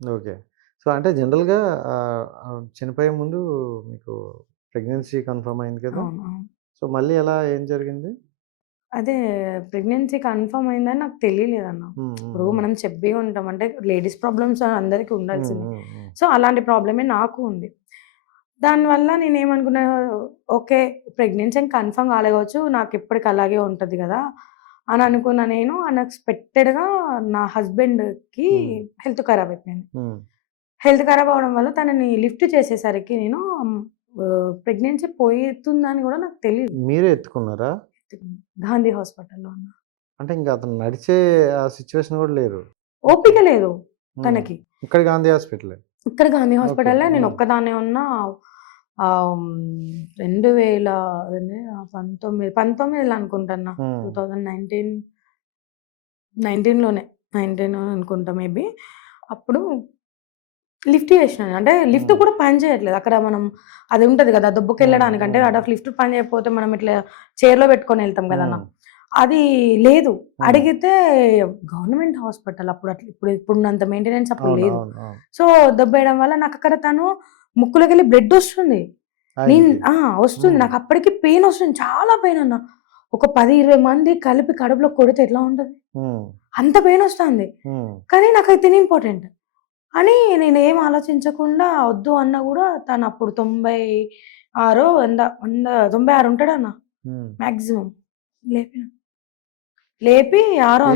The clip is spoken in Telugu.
ఓకే. సో, అంటే జనరల్‌గా చనిపోయే ముందు మీకు ప్రెగ్నెన్సీ కన్ఫర్మ్ అయింది కదా! అవును. అవును. సో, మళ్ళీ ఎలా ఏం జరిగింది? అదే ప్రెగ్నెన్సీ కన్ఫర్మ్ అయిందని నాకు తెలియలేదన్న. హ్మ్. హ్మ్. ఇప్పుడు హ్మ్. మనం చెప్పే ఉంటాం. అంటే లేడీస్ ప్రాబ్లమ్స్ అందరికి హ్మ్. ఉండాల్సిందే. హ్మ్. హ్మ్. సో, అలాంటి ప్రాబ్లమే నాకు ఉంది. దానివల్ల నేనేమనుకున్నా, ఓకే. ప్రెగ్నెన్సీ ఏం కన్ఫర్మ్ కాలే కావచ్చు. నాకెప్పటికి అలాగే ఉంటది గదా! అని అనుకున్న నేను అన్‌ఎక్స్‌పెక్టెడ్‌గా నా హస్బెండ్‌కి హ్మ్. హెల్త్ ఖరాబ్ అయిపోయింది. హ్మ్. హెల్త్ ఖరాబ్ అవ్వడం వల్ల తనని లిఫ్ట్ చేసేసరికి నేను ప్రెగ్నెన్సీ పోతుందని గూడా నాకు తెలీదు. మీరే ఎత్తుకున్నారా? గాంధీ హాస్పిటల్‌లో ఉన్న. అంటే ఇంక అతను నడిచే ఆ సిట్యుయేషన్ గూడా లేరు. ఓకే. ఓపిక లేదు హ్మ్. తనకి. ఇక్కడ గాంధీ హాస్పిటలే. ఇక్కడ గాంధీ ఓకే. హాస్పిటల్‌లో హ్మ్. నేనొక్కదాన్నే ఉన్నా. 2000 19లో అనుకుంటన్నా. హ్మ్. 2019, 19లోనే. 19 అనుకుంటా మేబీ. అప్పుడు లిఫ్ట్ చేసినాను. అంటే లిఫ్ట్ హ్మ్. కూడా పని చేయట్లేదు. అక్కడ మనం అది ఉంటది గదా! హ్మ్. దుబ్బకెళ్ళడానికి అంటే హ్మ్. ఆడ లిఫ్ట్ పని చేయకపోతే మనం ఇట్లా చైర్‌లో పెట్టుకొని ఎళ్తాం గదన్న! హ్మ్. అది లేదు. హ్మ్. అడిగితే గవర్నమెంట్ హాస్పిటల్ అప్పుడు అట్లా ఇప్పుడున్నంత మెయింటెనెన్స్ అప్పుడు అవును. లేదు. అవును. అవును. సో, దొబ్బేయడం వల్ల నాకక్కడ తను ముక్కులోకెళ్ళి బ్లడ్ ఒస్తుంది. నేను ఆయనకి. ఆ! ఒస్తుంది. హ్మ్. నాకప్పటికి పెయినొస్తుంది. చాలా పెయినన్న. ఒక 10, 20 మంది కలిపి కడుపులో కొడితే ఎట్లా ఉంటది? హ్మ్. అంత పెయినొస్తాంది. హ్మ్. కానీ నాకది తిని ఇంపార్టెంట్. అని నేనేం ఆలోచించకుండా వద్దు అన్నా గూడా తనప్పుడు 96 96 ఉంటాడన్న హ్మ్. మాక్సిమం. లేపి లేపి ఆరో